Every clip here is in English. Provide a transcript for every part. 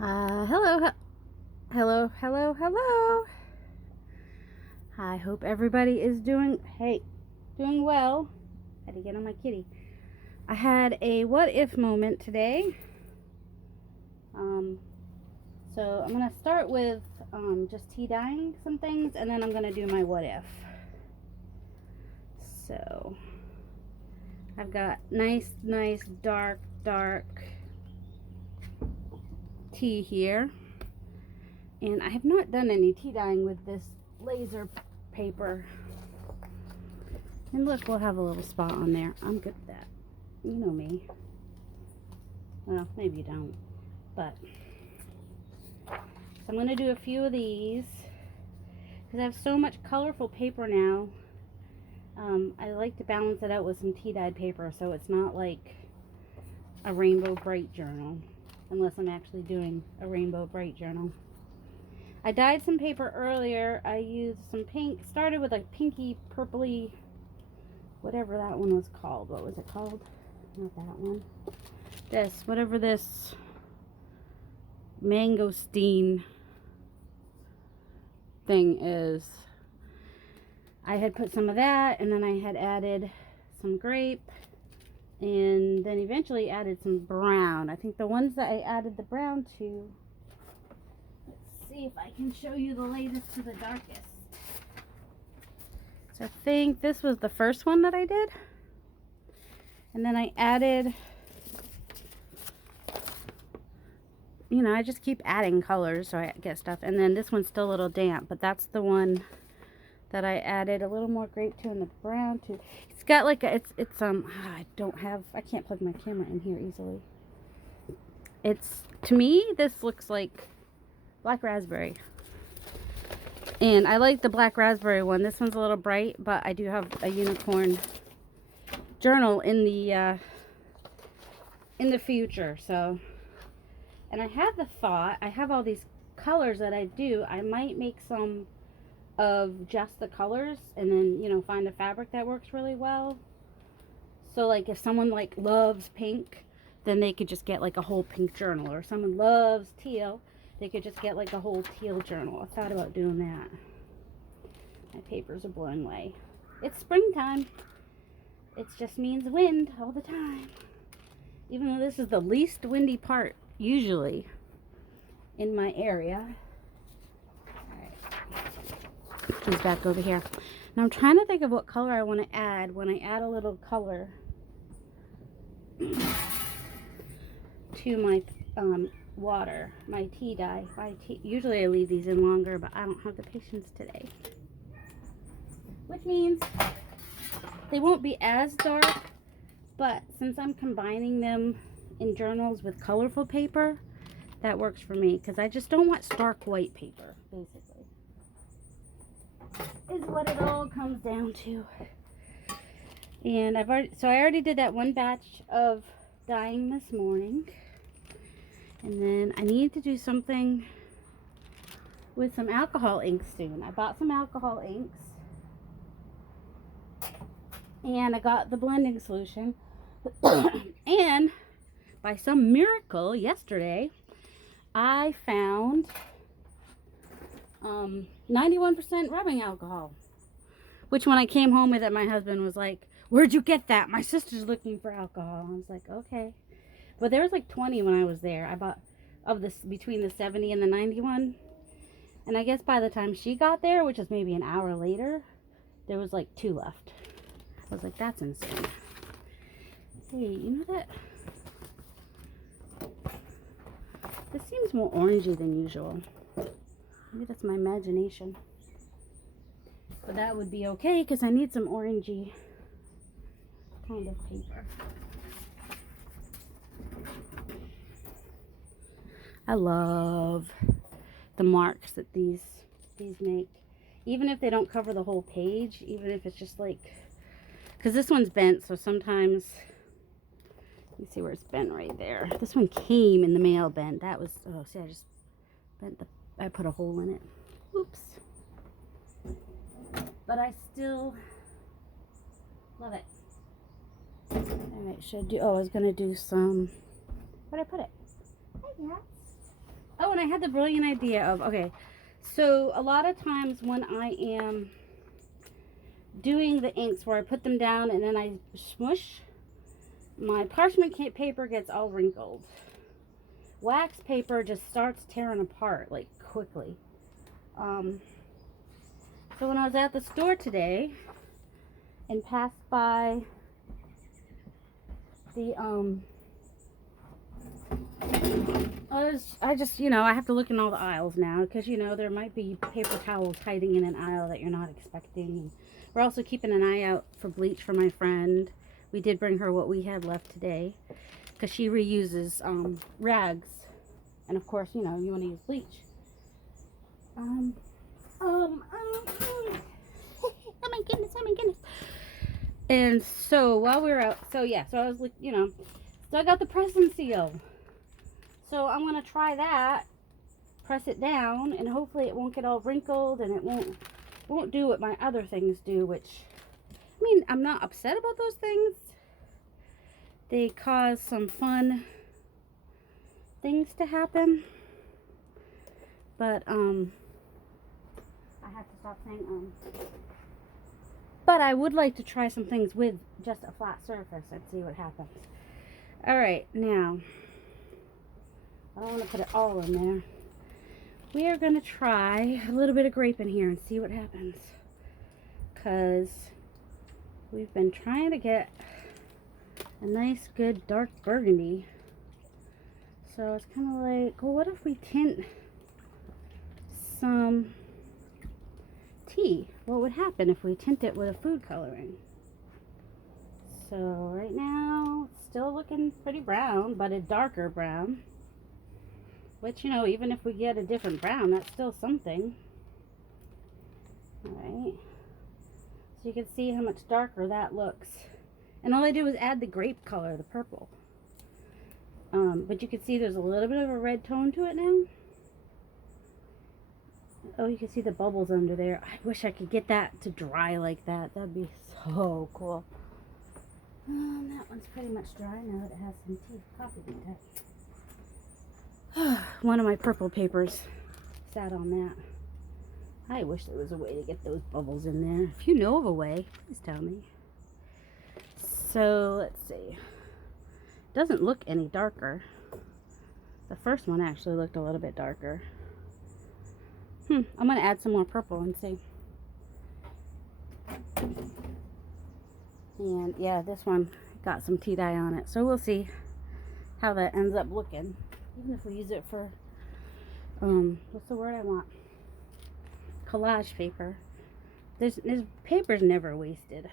Hello, hello. I hope everybody is doing well. Had to get on my kitty. I had a what if moment today. So I'm gonna start with just tea dyeing some things, and then I'm gonna do my what if. So I've got nice dark tea here. And I have not done any tea dyeing with this laser paper. And look, we'll have a little spot on there. I'm good with that. You know me. Well, maybe you don't. But, so I'm going to do a few of these. Because I have so much colorful paper now. I like to balance it out with some tea dyed paper so it's not like a Rainbow Brite journal. Unless I'm actually doing a Rainbow Brite journal. I dyed some paper earlier. I used some pink. Started with a pinky, purpley, whatever that one was called. What was it called? Not that one. This, whatever this mangosteen thing is. I had put some of that, and then I had added some grape, and then eventually added some brown. I think the ones that I added the brown to, see if I can show you the latest to the darkest. So I think this was the first one that I did. And then I added, I just keep adding colors so I get stuff. And then this one's still a little damp, but that's the one that I added a little more grape to and the brown to. It's got like a, I can't plug my camera in here easily. To me, this looks like black raspberry. And I like the black raspberry one. This one's a little bright, but I do have a unicorn journal in the future. So, and I have the thought, I have all these colors that I do. I might make some of just the colors and then, find a fabric that works really well. So like if someone like loves pink, then they could just get like a whole pink journal, or someone loves teal, they could just get like a whole teal journal. I thought about doing that. My papers are blowing away. It's springtime. It just means wind all the time. Even though this is the least windy part, usually, in my area. Alright. He's back over here. Now I'm trying to think of what color I want to add when I add a little color to my water, my tea dye. Usually I leave these in longer, but I don't have the patience today. Which means they won't be as dark, but since I'm combining them in journals with colorful paper, that works for me, because I just don't want stark white paper, basically. Is what it all comes down to. And I already did that one batch of dyeing this morning. And then I need to do something with some alcohol inks soon. I bought some alcohol inks. And I got the blending solution. And by some miracle yesterday, I found 91% rubbing alcohol. Which when I came home with it, my husband was like, "Where'd you get that? My sister's looking for alcohol." I was like, okay. But there was like 20 when I was there. I bought between the 70 and the 91. And I guess by the time she got there, which is maybe an hour later, there was like 2 left. I was like, that's insane. Hey, you know that? This seems more orangey than usual. Maybe that's my imagination. But that would be okay because I need some orangey kind of paper. I love the marks that these make. Even if they don't cover the whole page, even if it's just like, because this one's bent, so sometimes, you see where it's bent right there. This one came in the mail bent. That was, oh, see, I just bent I put a hole in it. Oops. But I still love it. Alright, I was going to do some, where'd I put it? Hey, yeah. Oh, and I had the brilliant idea of, okay, so a lot of times when I am doing the inks where I put them down and then I smush, my parchment paper gets all wrinkled. Wax paper just starts tearing apart like quickly. So when I was at the store today and passed by the I just, you know, I have to look in all the aisles now because, you know, there might be paper towels hiding in an aisle that you're not expecting. We're also keeping an eye out for bleach for my friend. We did bring her what we had left today because she reuses rags. And of course, you know, you want to use bleach. Oh my goodness, oh my goodness. And so while we were out, so yeah, so I was like, you know, so I got the press and seal. So I'm going to try that, press it down, and hopefully it won't get all wrinkled and it won't do what my other things do, which, I mean, I'm not upset about those things. They cause some fun things to happen. But, I have to stop saying, but I would like to try some things with just a flat surface and see what happens. Alright, now, I don't want to put it all in there. We are going to try a little bit of grape in here and see what happens. Because we've been trying to get a nice, good, dark burgundy. So it's kind of like, well, what if we tint some tea? What would happen if we tint it with a food coloring? So right now, it's still looking pretty brown, but a darker brown. Which, you know, even if we get a different brown, that's still something. Alright. So you can see how much darker that looks. And all I do is add the grape color, the purple. But you can see there's a little bit of a red tone to it now. Oh, you can see the bubbles under there. I wish I could get that to dry like that. That'd be so cool. That one's pretty much dry now that it has some tea, coffee in it. One of my purple papers sat on that. I wish there was a way to get those bubbles in there. If you know of a way, please tell me. So, let's see. Doesn't look any darker. The first one actually looked a little bit darker. I'm going to add some more purple and see. And yeah, this one got some tea dye on it. So we'll see how that ends up looking. Even if we use it for, what's the word I want? Collage paper. This paper's never wasted.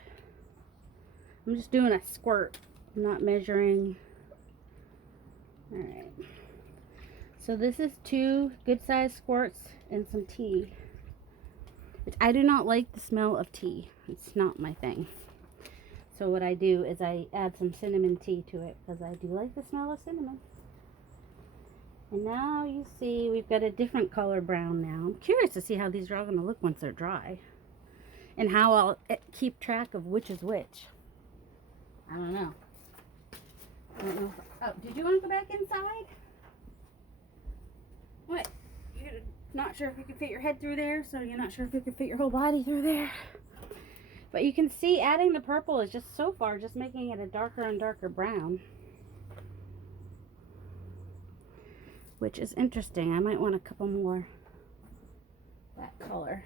I'm just doing a squirt. I'm not measuring. Alright. So this is 2 good-sized squirts and some tea. Which I do not like the smell of tea. It's not my thing. So what I do is I add some cinnamon tea to it because I do like the smell of cinnamon. And now you see we've got a different color brown now. I'm curious to see how these are all going to look once they're dry. And how I'll keep track of which is which. I don't know. Oh, did you want to go back inside? What? You're not sure if you can fit your head through there, so you're not sure if you can fit your whole body through there. But you can see adding the purple is just so far just making it a darker and darker brown. Which is interesting. I might want a couple more that color.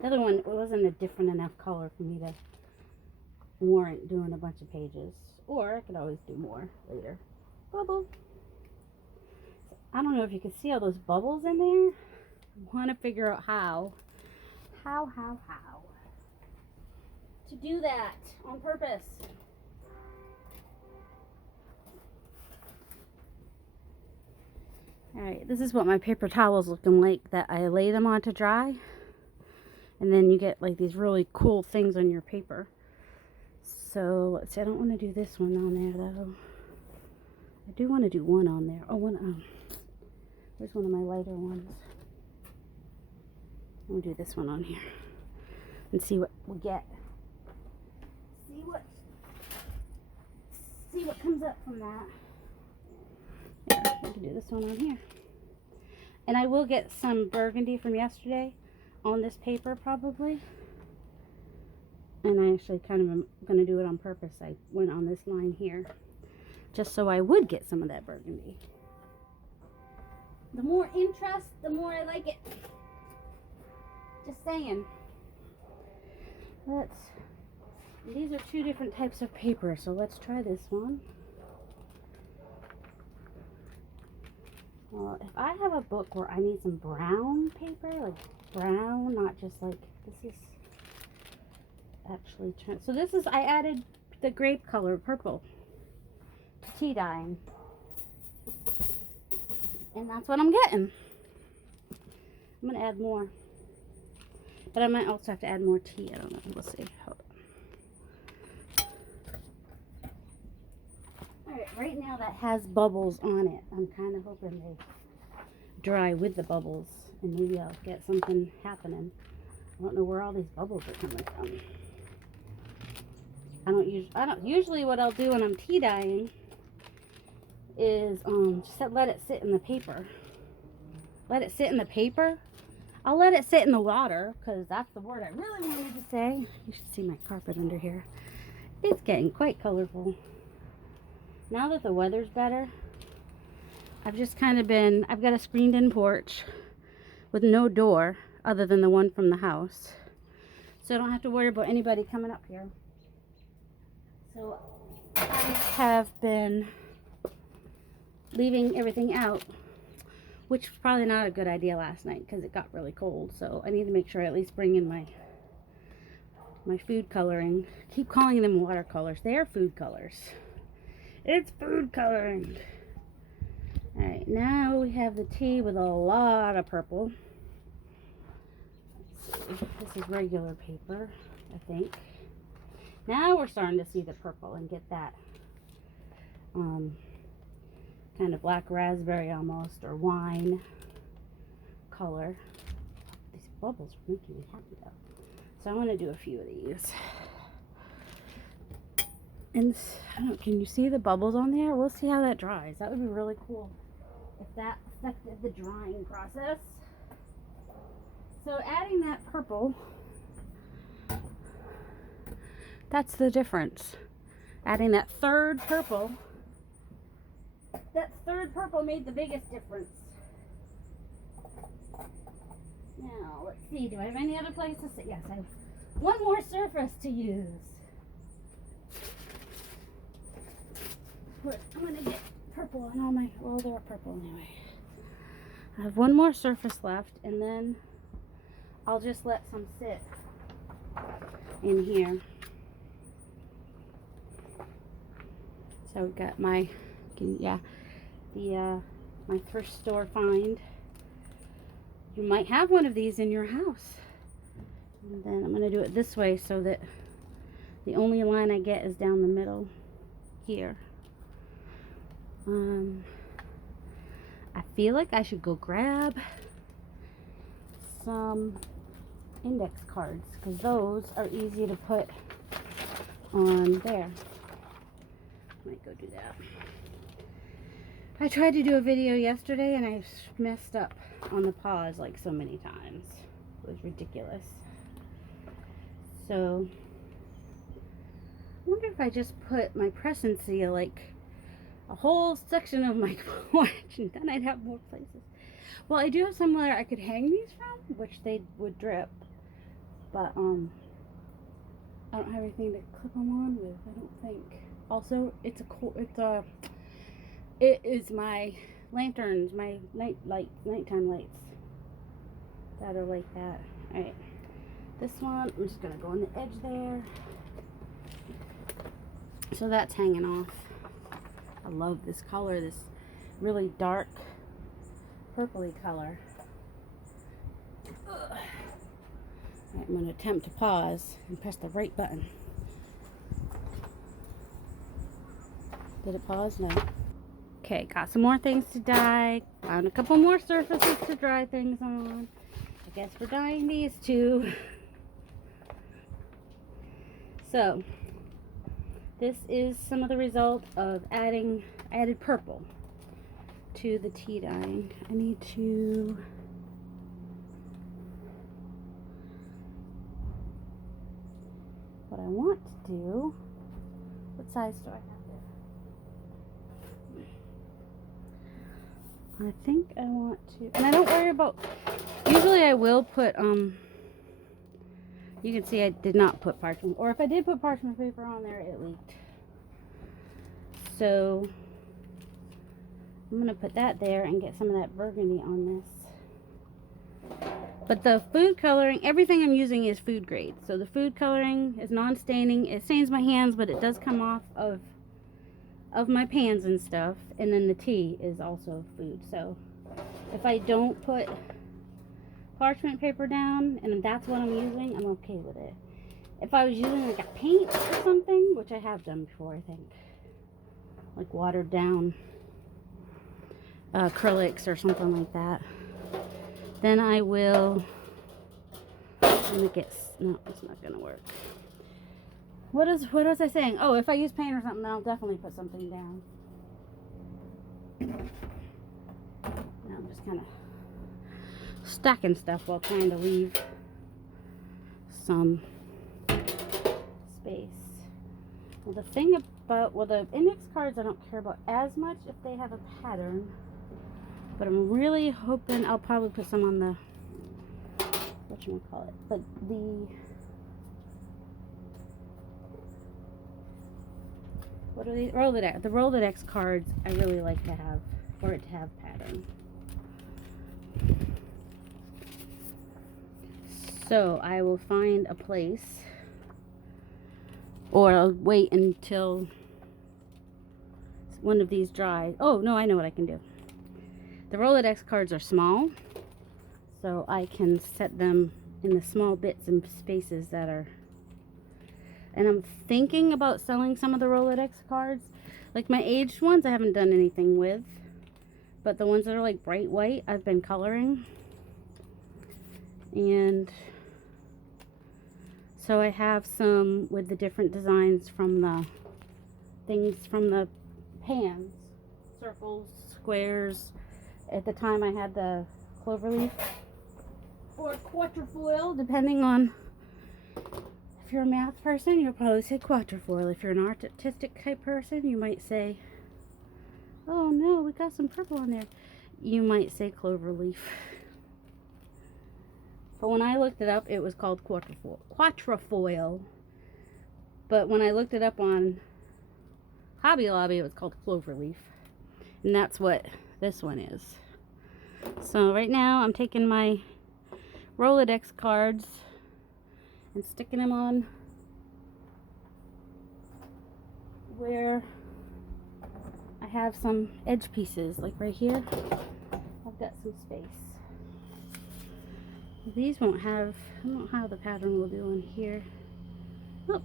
The other one wasn't a different enough color for me to warrant doing a bunch of pages. Or I could always do more later. Bubble. So I don't know if you can see all those bubbles in there. I want to figure out how to do that on purpose. Alright, this is what my paper towel's looking like that I lay them on to dry. And then you get like these really cool things on your paper. So, let's see, I don't want to do this one on there though. I do want to do one on there. Oh, where's one of my lighter ones? I'm going to do this one on here. And see what we get. See what comes up from that. to do this one on here. And I will get some burgundy from yesterday on this paper probably. And I actually kind of am going to do it on purpose. I went on this line here just so I would get some of that burgundy. The more interest, the more I like it. Just saying. These are two different types of paper, so let's try this one. Well, if I have a book where I need some brown paper, like brown, not just like, this is actually, so this is, I added the grape color, purple, to tea dyeing. And that's what I'm getting. I'm going to add more. But I might also have to add more tea. I don't know. We'll see. Hold on. Alright, right now that has bubbles on it. I'm kind of hoping they dry with the bubbles. And maybe I'll get something happening. I don't know where all these bubbles are coming from. I don't usually what I'll do when I'm tea dyeing is just let it sit in the paper. Let it sit in the paper. I'll let it sit in the water because that's the word I really wanted to say. You should see my carpet under here. It's getting quite colorful. Now that the weather's better, I've just kind of been, I've got a screened in porch with no door other than the one from the house. So I don't have to worry about anybody coming up here. So I have been leaving everything out, which was probably not a good idea last night because it got really cold. So I need to make sure I at least bring in my food coloring. I keep calling them watercolors. They are food colors. It's food coloring. Alright, now we have the tea with a lot of purple. Let's see. This is regular paper, I think. Now we're starting to see the purple and get that kind of black raspberry almost, or wine color. These bubbles are making me happy though. So I'm going to do a few of these. And I don't, can you see the bubbles on there? We'll see how that dries. That would be really cool if that affected the drying process. So adding that purple, that's the difference. Adding that third purple, made the biggest difference. Now, let's see. Do I have any other places? Yes, I have one more surface to use. But I'm going to get purple on all my, well, they're purple anyway. I have one more surface left, and then I'll just let some sit in here. So we've got my, my thrift store find. You might have one of these in your house. And then I'm going to do it this way so that the only line I get is down the middle here. I feel like I should go grab some index cards because those are easy to put on there. Might go do that. I tried to do a video yesterday and I messed up on the pause like so many times. It was ridiculous. So I wonder if I just put my press and seal like a whole section of my porch and then I'd have more places. Well, I do have somewhere I could hang these from, which they would drip, but I don't have anything to clip them on with, I don't think. Also, it is my lanterns, my nighttime lights that are like that. Alright, this one, I'm just gonna go on the edge there. So that's hanging off. I love this color, this really dark purpley color. Ugh. Right, I'm going to attempt to pause and press the right button. Did it pause? No. Okay, got some more things to dye. Found a couple more surfaces to dry things on. I guess we're dyeing these two. So, this is some of the result of added purple to the tea dyeing, I need to... What I want to do... What size do I have there? I think I want to... And I don't worry about... Usually I will put, you can see I did not put parchment. Or if I did put parchment paper on there, it leaked. So... I'm going to put that there and get some of that burgundy on this. But the food coloring, everything I'm using is food grade. So the food coloring is non-staining. It stains my hands, but it does come off of my pans and stuff. And then the tea is also food. So if I don't put parchment paper down and that's what I'm using, I'm okay with it. If I was using like a paint or something, which I have done before, I think, like watered down acrylics or something like that, then I will make it. No, it's not gonna work. What was I saying? Oh, if I use paint or something, then I'll definitely put something down. Now I'm just kind of stacking stuff while trying to leave some space. Well, the thing about, well, the index cards I don't care about as much if they have a pattern. But I'm really hoping I'll probably put some on the, whatchamacallit, but what are these? Rolodex. The Rolodex cards I really like to have, for it to have pattern. So I will find a place, or I'll wait until one of these dries. Oh, no, I know what I can do. The Rolodex cards are small, so I can set them in the small bits and spaces that are... And I'm thinking about selling some of the Rolodex cards. Like my aged ones I haven't done anything with, but the ones that are like bright white I've been coloring. And so I have some with the different designs from the things from the pans. Circles, squares. At the time I had the cloverleaf or quatrefoil, depending on if you're a math person, you'll probably say quatrefoil. If you're an artistic type person, you might say, oh no, we got some purple on there. You might say cloverleaf. But when I looked it up, it was called quatrefoil. But when I looked it up on Hobby Lobby, it was called cloverleaf. And that's what this one is. So right now I'm taking my Rolodex cards and sticking them on where I have some edge pieces, like right here. I've got some space. These won't have, I don't know how the pattern will do on here. Oh,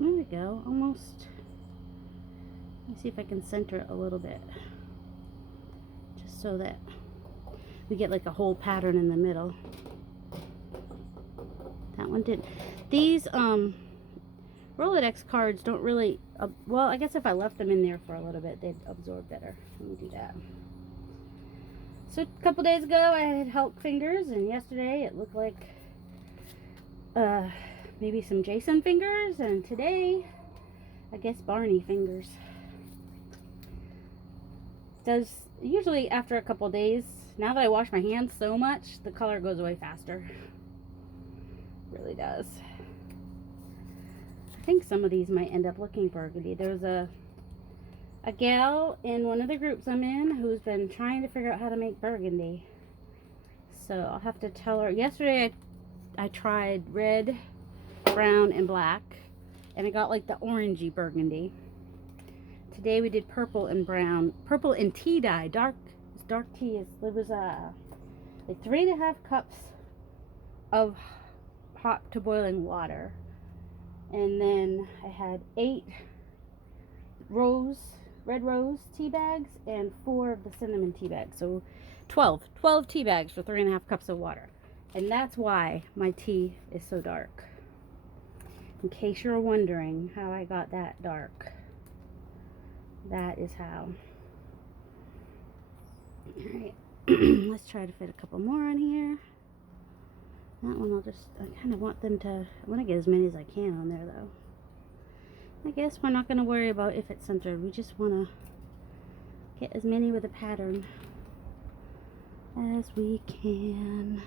there we go, almost. Let me see if I can center it a little bit, just so that we get like a whole pattern in the middle. That one did. These Rolodex cards don't really, well, I guess if I left them in there for a little bit, they'd absorb better. Let me do that. So a couple days ago I had Hulk fingers, and yesterday it looked like maybe some Jason fingers, and today I guess Barney fingers. Does usually after a couple days, now that I wash my hands so much, the color goes away faster. It really does. I think some of these might end up looking burgundy. There's a gal in one of the groups I'm in who's been trying to figure out how to make burgundy. So I'll have to tell her. Yesterday I tried red, brown, and black, and I got like the orangey burgundy. Today we did purple and brown, purple and tea dye, dark tea. There was like 3.5 cups of hot to boiling water, and then I had 8 red rose tea bags and 4 of the cinnamon tea bags, so 12 tea bags for 3.5 cups of water. And that's why my tea is so dark, in case you're wondering how I got that dark. That is how. Alright, let's try to fit a couple more on here. That one I kind of want them to, I want to get as many as I can on there though. I guess we're not going to worry about if it's centered. We just want to get as many with a pattern as we can.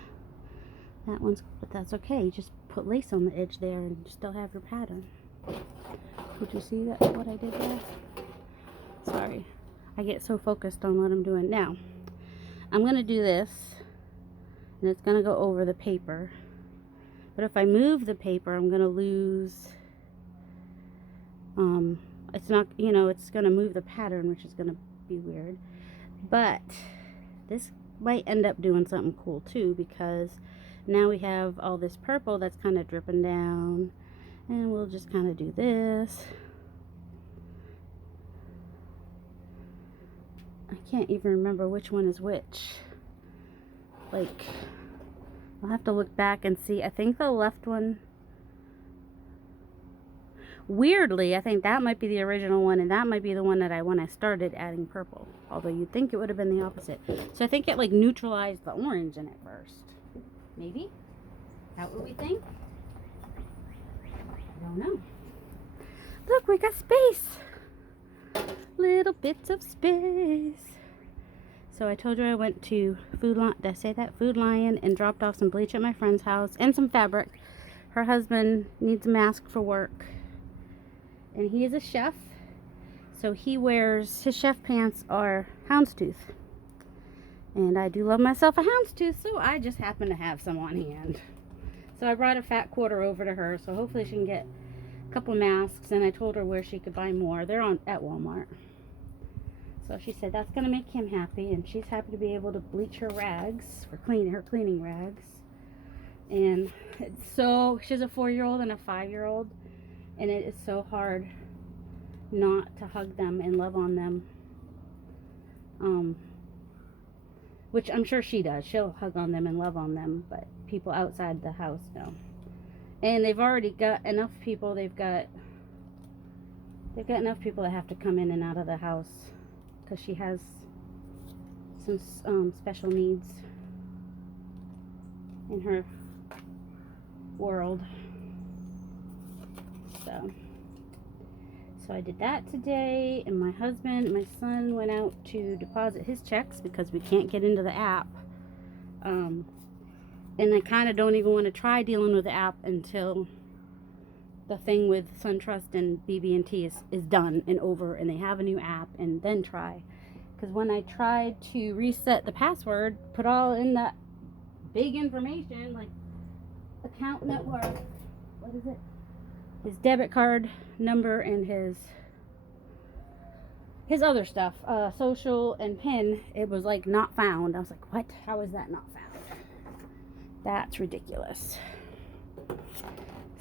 That one's, but that's okay. Just put lace on the edge there and still have your pattern. Did you see that, what I did there? Sorry. I get so focused on what I'm doing. Now, I'm going to do this, and it's going to go over the paper. But if I move the paper, I'm going to lose, it's not, you know, it's going to move the pattern, which is going to be weird. But this might end up doing something cool too, because now we have all this purple that's kind of dripping down, and we'll just kind of do this. I can't even remember which one is which. Like, I'll have to look back and see. I think the left one, weirdly, I think that might be the original one, and that might be the one that when I started adding purple. Although you'd think it would have been the opposite. So I think it like neutralized the orange in it first. Maybe? Is that what we think? I don't know. Look, we got space. Little bits of space. So I told you I went to Food Lion, did I say that? Food Lion, and dropped off some bleach at my friend's house and some fabric. Her husband needs a mask for work. And he is a chef. So he wears, his chef pants are houndstooth. And I do love myself a houndstooth, so I just happen to have some on hand. So I brought a fat quarter over to her, so hopefully she can get a couple masks, and I told her where she could buy more. They're at Walmart. So she said that's going to make him happy, and she's happy to be able to bleach her rags, for her cleaning rags. And it's so, she has a 4-year-old and a 5-year-old, and it is so hard not to hug them and love on them. Which I'm sure she does. She'll hug on them and love on them, but people outside the house no. And they've already got enough people. They've got enough people that have to come in and out of the house because she has some special needs in her world. So I did that today, and my son went out to deposit his checks because we can't get into the app. And I kind of don't even want to try dealing with the app until the thing with SunTrust and BB&T is done and over, and they have a new app, and then try. Because when I tried to reset the password, put all in that big information, like account network, what is it? His debit card number and his other stuff, social and PIN, it was like not found. I was like, what? How is that not found? That's ridiculous.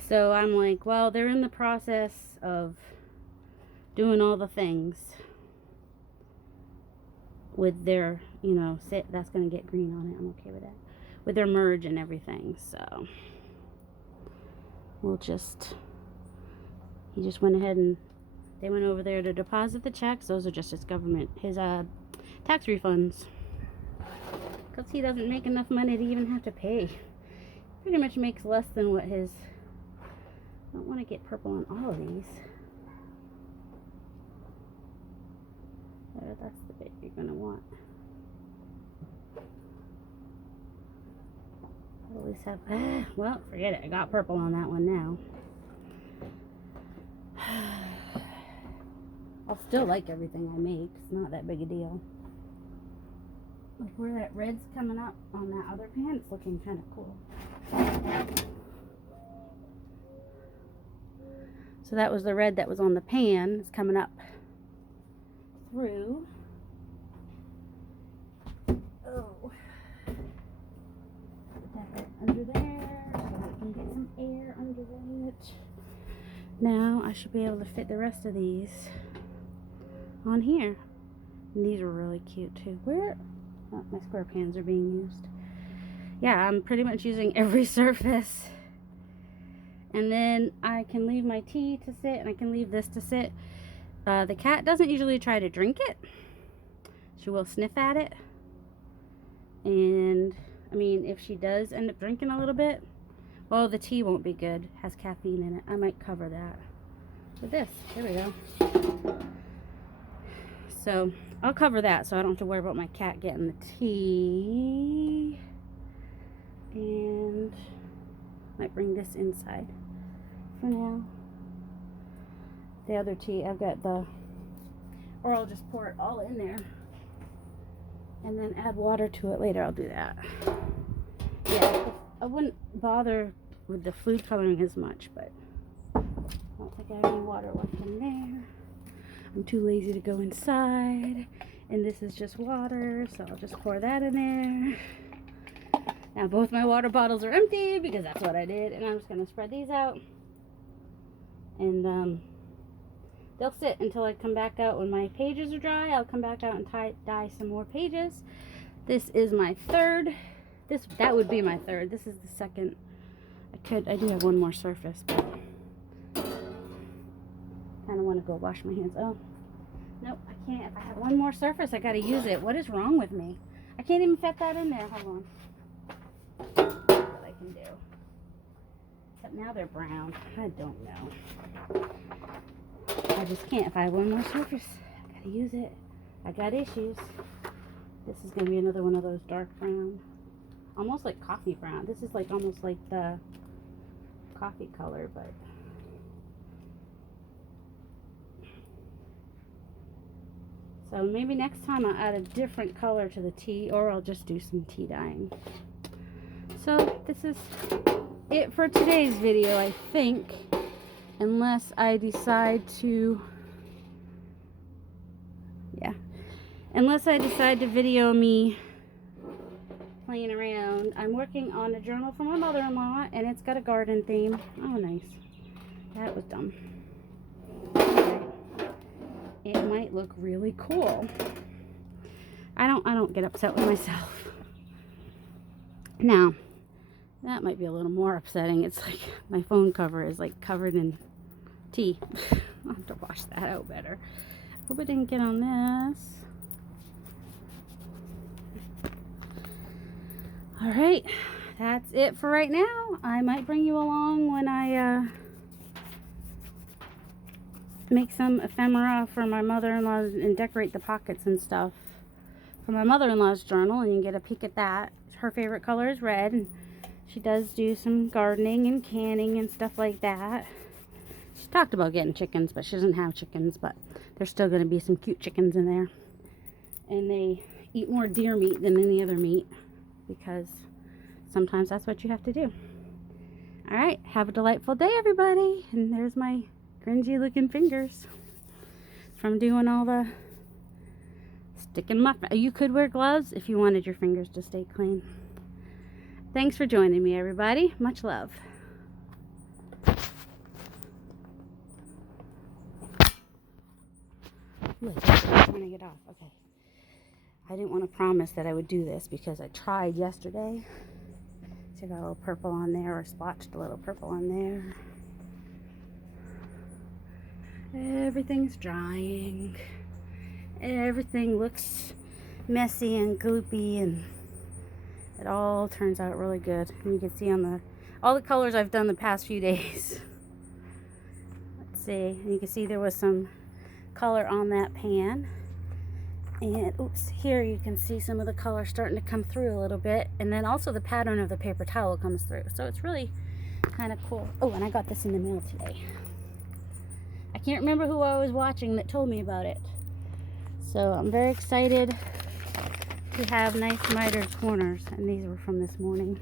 So I'm like, well, they're in the process of doing all the things with their, you know, that's going to get green on it. I'm okay with that. With their merge and everything. So we'll just... He just went ahead and they went over there to deposit the checks. Those are just his tax refunds. Because he doesn't make enough money to even have to pay. Pretty much makes less than what his... I don't want to get purple on all of these. There, that's the bit you're going to want. I'll at least have... well, forget it. I got purple on that one now. I'll still like everything I make. It's not that big a deal. Like where that red's coming up on that other pan, it's looking kind of cool. So that was the red that was on the pan. It's coming up through. Oh. Put that right under there so we can get some air under it. Now I should be able to fit the rest of these on here. And these are really cute too. Where? Oh, my square pans are being used. Yeah, I'm pretty much using every surface. And then I can leave my tea to sit, and I can leave this to sit. The cat doesn't usually try to drink it. She will sniff at it. And I mean, if she does end up drinking a little bit, well, the tea won't be good. It has caffeine in it. I might cover that with this. There we go. So I'll cover that so I don't have to worry about my cat getting the tea. And might bring this inside for now. The other tea, I've got the, or I'll just pour it all in there and then add water to it later. I'll do that. Yeah, I wouldn't bother with the food coloring as much, but I don't think I have any water left in there. I'm too lazy to go inside, and this is just water, so I'll just pour that in there. Now both my water bottles are empty because that's what I did, and I'm just going to spread these out, and they'll sit until I come back out. When my pages are dry, I'll come back out and dye some more pages. This is my third. That would be my third. This is the second. I do have one more surface, but kind of want to go wash my hands. Oh, nope, I can't. If I have one more surface, I got to use it. What is wrong with me? I can't even fit that in there. Hold on. What I can do. Except now they're brown. I don't know. I just can't. If I have one more surface, I got to use it. I got issues. This is going to be another one of those dark brown. Almost like coffee brown. This is like almost like the coffee color, but so maybe next time I'll add a different color to the tea, or I'll just do some tea dyeing. So this is it for today's video, I think, unless I decide to video me playing around. I'm working on a journal for my mother-in-law, and it's got a garden theme. Oh, nice. That was dumb. It might look really cool. I don't get upset with myself. Now, that might be a little more upsetting. It's like my phone cover is like covered in tea. I'll have to wash that out better. Hope it didn't get on this. Alright, that's it for right now. I might bring you along when I make some ephemera for my mother-in-law and decorate the pockets and stuff for my mother-in-law's journal, and you can get a peek at that. Her favorite color is red, and she does do some gardening and canning and stuff like that. She talked about getting chickens, but she doesn't have chickens, but there's still going to be some cute chickens in there. And they eat more deer meat than any other meat, because sometimes that's what you have to do. Alright, have a delightful day, everybody. And there's my cringy looking fingers from doing all the sticking my... You could wear gloves if you wanted your fingers to stay clean. Thanks for joining me, everybody. Much love. Look, I'm turning it off. Okay. I didn't want to promise that I would do this because I tried yesterday. See, I got a little purple on there, or splotched a little purple on there. Everything's drying. Everything looks messy and gloopy, and it all turns out really good. And you can see on all the colors I've done the past few days. Let's see. And you can see there was some color on that pan. And oops, here you can see some of the color starting to come through a little bit, and then also the pattern of the paper towel comes through, so it's really kind of cool. Oh, and I got this in the mail today. I can't remember who I was watching that told me about it, so I'm very excited to have nice miter's corners, and these were from this morning.